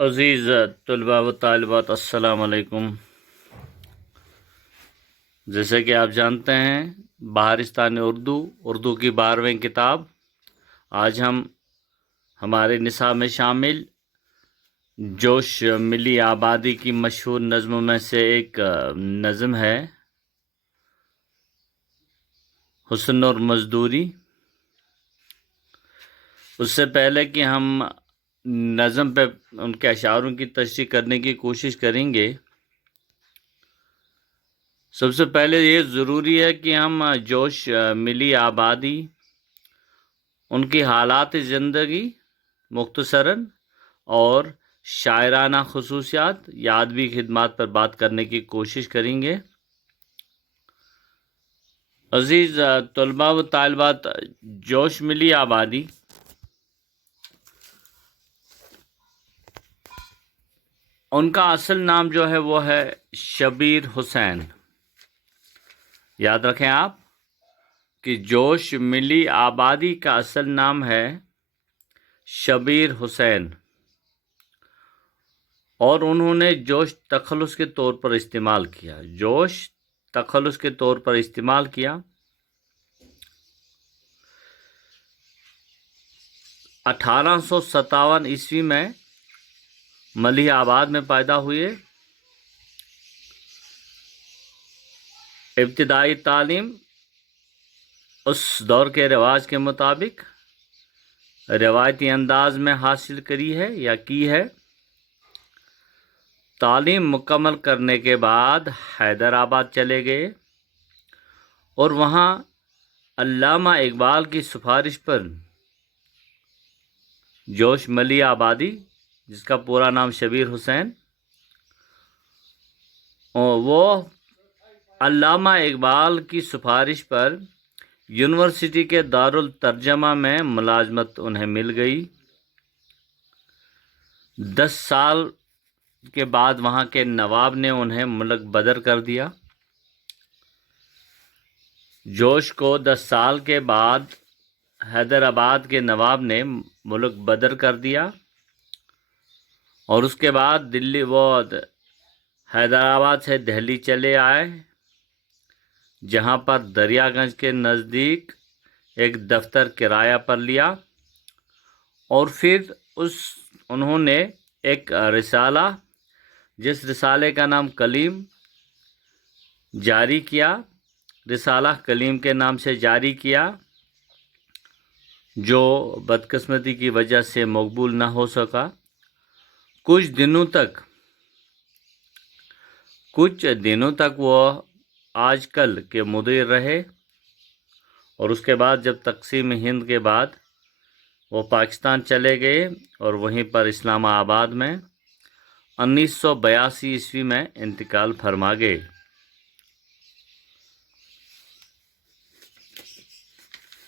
عزیز طلباء و طالبات، السلام علیکم۔ جیسے کہ آپ جانتے ہیں، بہارستان اردو کی 12ویں کتاب آج ہم ہمارے نصاب میں شامل جوش ملی آبادی کی مشہور نظموں میں سے ایک نظم ہے حسن اور مزدوری۔ اس سے پہلے کہ ہم نظم پہ ان کے اشعاروں کی تشریح کرنے کی کوشش کریں گے، سب سے پہلے یہ ضروری ہے کہ ہم جوش ملی آبادی، ان کی حالات زندگی مختصراً اور شاعرانہ خصوصیات یا ادبی خدمات پر بات کرنے کی کوشش کریں گے۔ عزیز طلباء و طالبات، جوش ملی آبادی ان کا اصل نام جو ہے وہ ہے شبیر حسین۔ یاد رکھیں آپ کہ جوش ملی آبادی کا اصل نام ہے شبیر حسین، اور انہوں نے جوش تخلص کے طور پر استعمال کیا۔ جوش تخلص کے طور پر استعمال کیا۔ 1857 عیسوی میں ملیح آباد میں پیدا ہوئے۔ ابتدائی تعلیم اس دور کے رواج کے مطابق روایتی انداز میں حاصل کی ہے۔ تعلیم مکمل کرنے کے بعد حیدرآباد چلے گئے اور وہاں علامہ اقبال کی سفارش پر جوش ملی آبادی، جس کا پورا نام شبیر حسین، وہ علامہ اقبال کی سفارش پر یونیورسٹی کے دارالترجمہ میں ملازمت انہیں مل گئی۔ 10 سال کے بعد وہاں کے نواب نے انہیں ملک بدر کر دیا۔ جوش کو 10 سال کے بعد حیدرآباد کے نواب نے ملک بدر کر دیا، اور اس کے بعد وہ حیدرآباد سے دہلی چلے آئے، جہاں پر دریا گنج کے نزدیک ایک دفتر کرایہ پر لیا، اور پھر انہوں نے ایک رسالہ، جس رسالے کا نام کلیم، جاری کیا۔ رسالہ کلیم کے نام سے جاری کیا، جو بدقسمتی کی وجہ سے مقبول نہ ہو سکا۔ کچھ دنوں تک وہ آج کل کے مدیر رہے، اور اس کے بعد جب تقسیم ہند کے بعد وہ پاکستان چلے گئے اور وہیں پر اسلام آباد میں 1982 عیسوی میں انتقال فرما گئے۔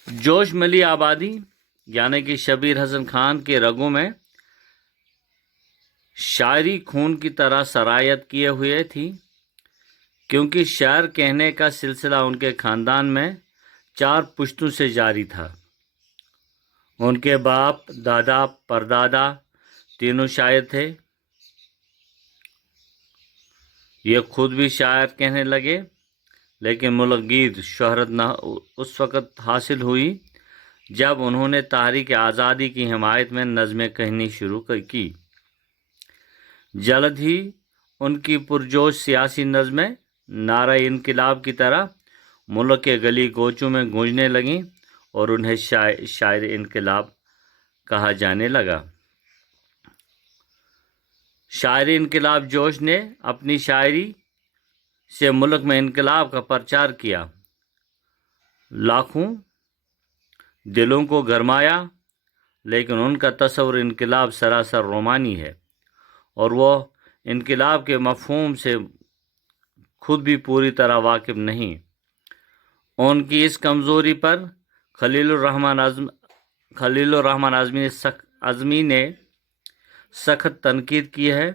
جوش ملی آبادی یعنی کہ شبیر حسن خان کے رگوں میں شاعری خون کی طرح سرایت کیے ہوئے تھی، کیونکہ شعر کہنے کا سلسلہ ان کے خاندان میں 4 پشتوں سے جاری تھا۔ ان کے باپ، دادا، پردادا تینوں شاعر تھے۔ یہ خود بھی شاعر کہنے لگے، لیکن ملک گیر شہرت نہ اس وقت حاصل ہوئی جب انہوں نے تحریک آزادی کی حمایت میں نظمیں کہنی شروع کی۔ جلد ہی ان کی پرجوش سیاسی نظمیں نعرہ انقلاب کی طرح ملک کے گلی کوچوں میں گونجنے لگیں، اور انہیں شاعر انقلاب کہا جانے لگا۔ شاعر انقلاب جوش نے اپنی شاعری سے ملک میں انقلاب کا پرچار کیا، لاکھوں دلوں کو گرمایا، لیکن ان کا تصور انقلاب سراسر رومانی ہے، اور وہ انقلاب کے مفہوم سے خود بھی پوری طرح واقف نہیں۔ ان کی اس کمزوری پر خلیل الرحمن اعظمی نے سخت تنقید کی ہے۔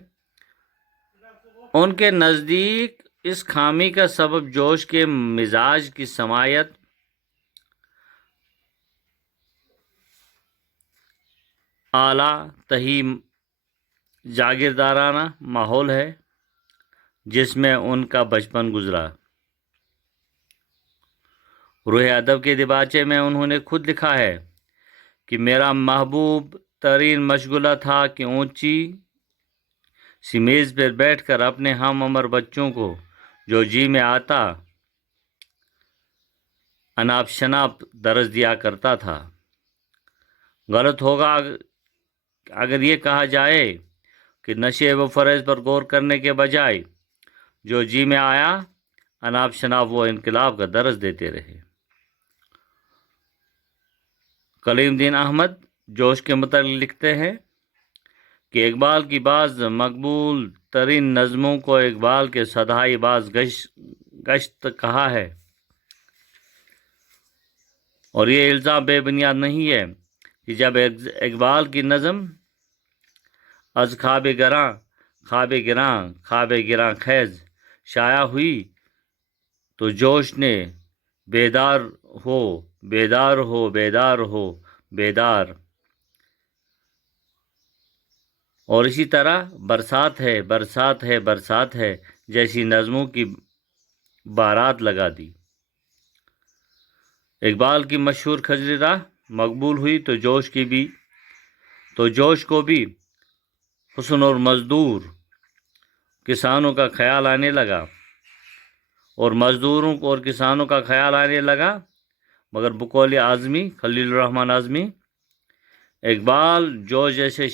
ان کے نزدیک اس خامی کا سبب جوش کے مزاج کی سماعت، اعلیٰ تہی जागीरदाराना माहौल है जिसमें उनका बचपन गुजरा। रूह अदब के दिबाचे में उन्होंने खुद लिखा है कि मेरा महबूब तरीन मशगुला था कि ऊंची सी मेज़ पर बैठकर अपने हम उम्र बच्चों को जो जी में आता अनाप शनाप दर्ज दिया करता था। गलत होगा अगर ये कहा जाए कि नशे व फ़र्ज पर गौर करने के बजाय जो जी में आया अनाप शनाप वो इनकलाब का दर्ज देते रहे। कलीमुद्दीन अहमद जोश के मुतालिक लिखते हैं कि इकबाल की बाज़ मकबूल तरीन नज़मों को इकबाल के सदाई बाज़ गश्त कहा है, और ये इल्ज़ाम बेबुनियाद नहीं है कि जब इकबाल की नज़म अज ख्वाब गिरां खैज शाया हुई तो जोश ने बेदार हो बेदार हो बेदार हो बेदार, और इसी तरह बरसात है बरसात है बरसात है जैसी नज़मों की बारात लगा दी। इकबाल की मशहूर खजरी राह मकबूल हुई तो जोश को भी हुस्न और मज़दूर किसानों का ख्याल आने लगा, और मज़दूरों और किसानों का ख्याल आने लगा। मगर बकौल आज़मी खलीलुर्रहमान आज़मी इकबाल जोश जैसे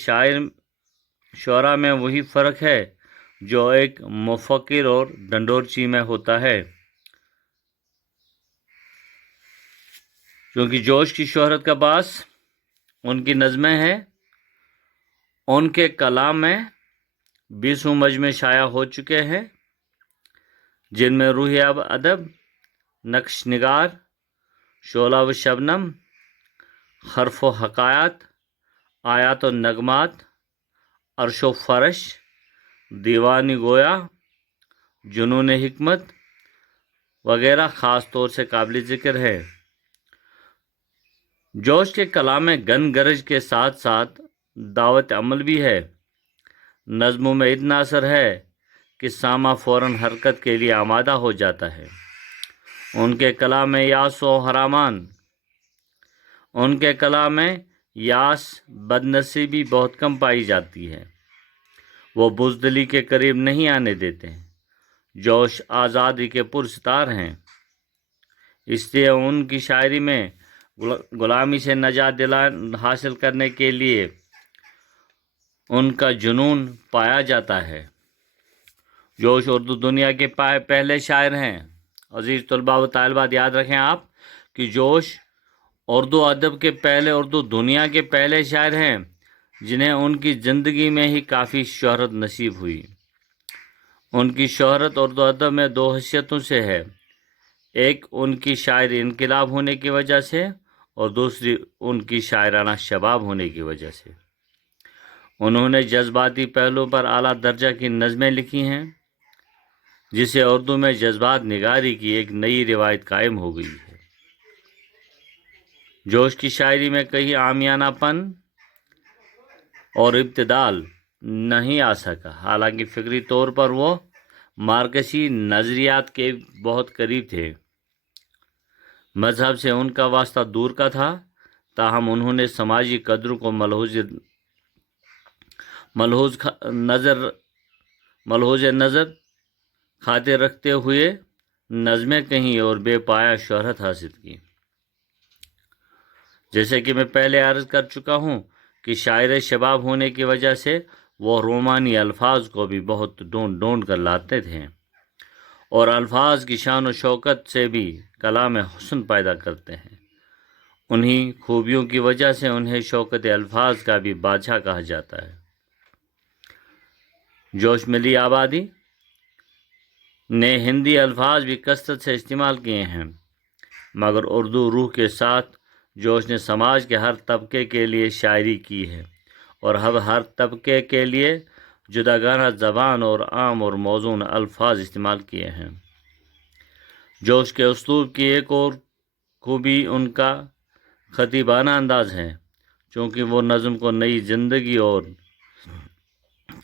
शोरा में वही फ़र्क है जो एक मुफ़क्किर और डंडोरची में होता है, क्योंकि जोश की शोहरत का बास उनकी नज़में हैं। उनके कलाम में 20 मजमे शाया हो चुके हैं जिनमें रूह अदब, नक्श निगार, शोला व शबनम, हर्फ व हकायात, आयात व नगमात, अर्श व फरश, दीवानी गोया, जुनून हिकमत वगैरह ख़ास तौर से काबिल ज़िक्र है। जोश के कलाम में गन गरज के साथ साथ दावत अमल भी है। नज़मों में इतना असर है कि सामा फ़ौरन हरकत के लिए आमादा हो जाता है। उनके कलाम में यास बदनसीबी बहुत कम पाई जाती है। वो बुज़दिली के करीब नहीं आने देते हैं। जोश आज़ादी के पुरस्तार हैं, इसलिए उनकी शायरी में गुलामी से नजात हासिल करने के लिए उनका जुनून पाया जाता है। जोश उर्दू दुनिया के पहले शायर हैं। अजीज़ तलबा व तालिबात, याद रखें आप कि जोश उर्दू अदब के पहले, उर्दू दुनिया के पहले शायर हैं जिन्हें उनकी ज़िंदगी में ही काफ़ी शोहरत नसीब हुई। उनकी शोहरत उर्दू अदब में दो हैसियतों से है, एक उनकी शायरी इनकलाब होने की वजह से और दूसरी उनकी शायराना शबाब होने की वजह से। उन्होंने जज्बाती पहलू पर आला दर्जा की नज़में लिखी हैं जिसे उर्दू में जज्बात निगारी की एक नई रिवायत कायम हो गई है। जोश की शायरी में कहीं आमियानापन और इब्तिदाल नहीं आ सका, हालांकि फ़िक्री तौर पर वो मार्कसी नज़रियात के बहुत करीब थे। मज़हब से उनका वास्ता दूर का था, ताहम उन्होंने समाजी कदरों को मलहूज़ नज़र खातिर रखते हुए नज़में कहीं और बेपाया शोहरत हासिल की। जैसे कि मैं पहले अर्ज़ कर चुका हूँ कि शायर शबाब होने की वजह से वो रोमानी अल्फाज को भी बहुत ढूंढ कर लाते थे और अल्फाज की शान व शौकत से भी कलाम हुस्न पैदा करते हैं। उन्हीं खूबियों की वजह से उन्हें शौकत अल्फाज का भी बादशाह कहा जाता है। जोश मिली आबादी ने हिंदी अल्फाज भी कसरत से इस्तेमाल किए हैं, मगर उर्दू रूह के साथ जोश ने समाज के हर तबके के लिए शायरी की है और हर तबके के लिए जुदागाना ज़बान और आम और मौज़ून अल्फाज इस्तेमाल किए हैं। जोश के उसलूब की एक और खूबी उनका खतीबाना अंदाज़ है, चूँकि वो नज़म को नई ज़िंदगी और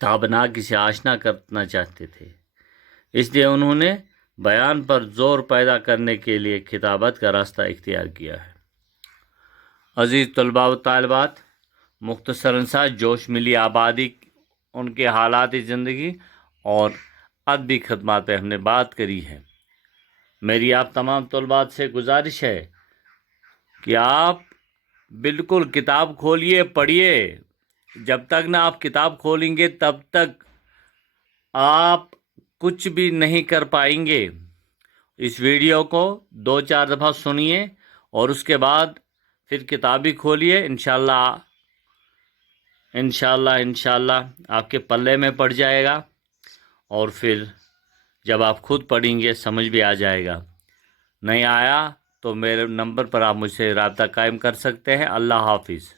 تابناک سے آشنا کرنا چاہتے تھے، اس لیے انہوں نے بیان پر زور پیدا کرنے کے لیے کتابت کا راستہ اختیار کیا ہے۔ عزیز طلباء و طالبات، مختصراً سا جوش ملی آبادی، ان کے حالات زندگی اور ادبی خدمات پہ ہم نے بات کری ہے۔ میری آپ تمام طلبات سے گزارش ہے کہ آپ بالکل کتاب کھولیے، پڑھیے۔ جب تک نہ آپ کتاب کھولیں گے تب تک آپ کچھ بھی نہیں کر پائیں گے۔ اس ویڈیو کو 2-4 دفعہ سنیے اور اس کے بعد پھر کتاب بھی کھولیے۔ انشاءاللہ آپ کے پلے میں پڑ جائے گا، اور پھر جب آپ خود پڑھیں گے سمجھ بھی آ جائے گا۔ نہیں آیا تو میرے نمبر پر آپ مجھ سے رابطہ قائم کر سکتے ہیں۔ اللہ حافظ۔